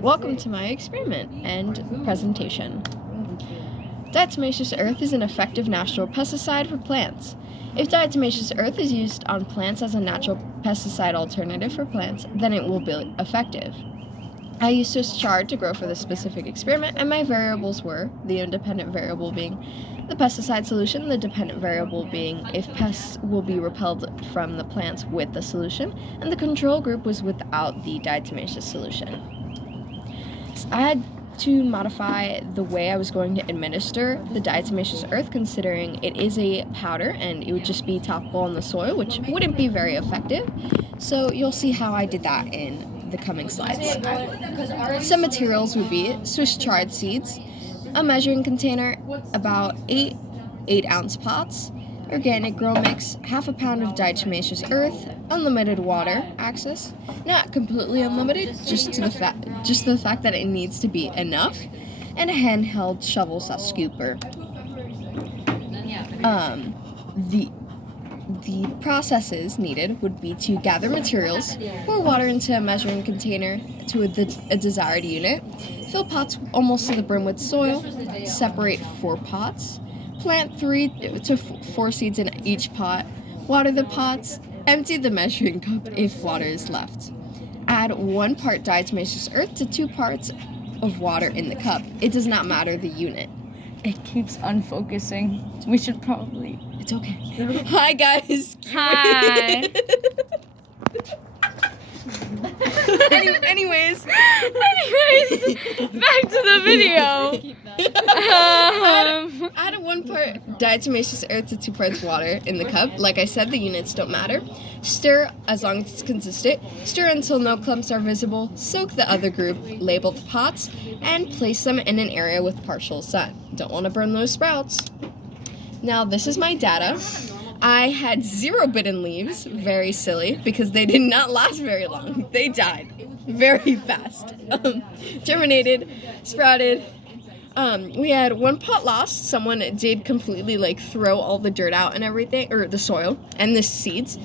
Welcome to my experiment and presentation. Diatomaceous earth is an effective natural pesticide for plants. If diatomaceous earth is used on plants as a natural pesticide alternative for plants, then it will be effective. I used Swiss chard to grow for this specific experiment, and my variables were the independent variable being the pesticide solution, the dependent variable being if pests will be repelled from the plants with the solution, and the control group was without the diatomaceous solution. I had to modify the way I was going to administer the diatomaceous earth, considering it is a powder and it would just be topical on the soil, which wouldn't be very effective. So you'll see how I did that in the coming slides. Some materials would be Swiss chard seeds, a measuring container, about 8 8-ounce pots, organic grow mix, half a pound of diatomaceous earth, unlimited water access, not completely unlimited, just the fact that it needs to be enough, and a handheld shovel/scooper. The processes needed would be to gather materials, pour water into a measuring container to a desired unit, fill pots almost to the brim with soil, separate 4 pots, plant 3 to 4 seeds in each pot, water the pots, empty the measuring cup if water is left. Add 1 part diatomaceous earth to 2 parts of water in the cup. It does not matter the unit. It keeps unfocusing. We should probably... It's okay. Hi, guys. Hi. Anyways, back to the video. Add 1 part diatomaceous earth to 2 parts water in the cup. Like I said, the units don't matter. Stir as long as it's consistent. Stir until no clumps are visible. Soak the other group, label the pots, and place them in an area with partial sun. Don't want to burn those sprouts. Now, this is my data. I had 0 bitten leaves, very silly, because they did not last very long. They died very fast. Germinated, sprouted. We had 1 pot lost. Someone did completely throw all the dirt out and everything, or the soil and the seeds.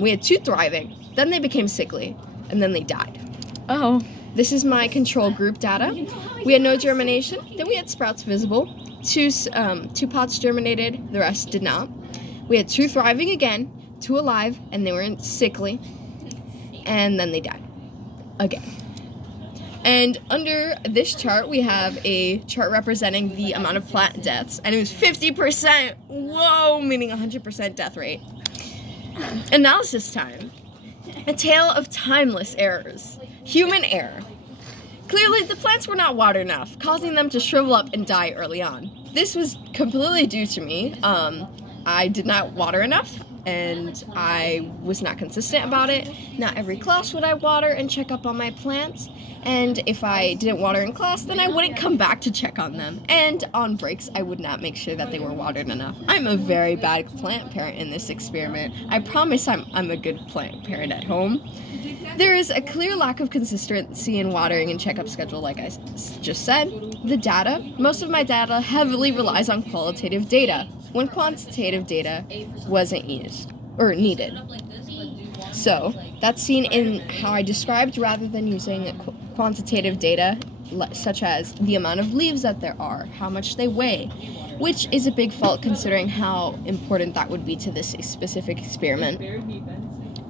We had 2 thriving. Then they became sickly, and then they died. Oh. This is my control group data. We had no germination. Then we had sprouts visible. 2 pots germinated. The rest did not. We had 2 thriving again, 2 alive, and they were sickly, and then they died again. And under this chart, we have a chart representing the amount of plant deaths, and it was 50%. Whoa, meaning 100% death rate. Analysis time. A tale of timeless errors. Human error. Clearly, the plants were not watered enough, causing them to shrivel up and die early on. This was completely due to me. I did not water enough, and I was not consistent about it. Not every class would I water and check up on my plants, and if I didn't water in class, then I wouldn't come back to check on them. And on breaks, I would not make sure that they were watered enough. I'm a very bad plant parent in this experiment. I promise I'm a good plant parent at home. There is a clear lack of consistency in watering and checkup schedule, like I just said. The data, most of my data heavily relies on qualitative data, when quantitative data wasn't used or needed. So that's seen in how I described rather than using quantitative data such as the amount of leaves that there are, how much they weigh, which is a big fault considering how important that would be to this specific experiment.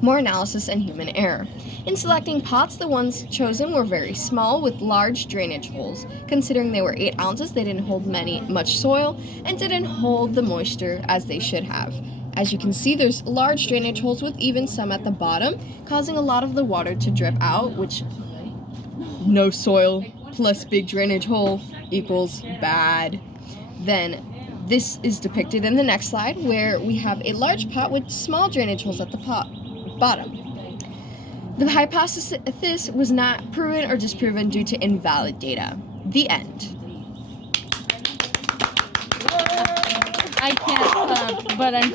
More analysis and human error. In selecting pots, the ones chosen were very small with large drainage holes. Considering they were 8 ounces, they didn't hold much soil and didn't hold the moisture as they should have. As you can see, there's large drainage holes with even some at the bottom, causing a lot of the water to drip out, which no soil plus big drainage hole equals bad. Then this is depicted in the next slide, where we have a large pot with small drainage holes at the bottom. The hypothesis was not proven or disproven due to invalid data. The end. I can't, but I'm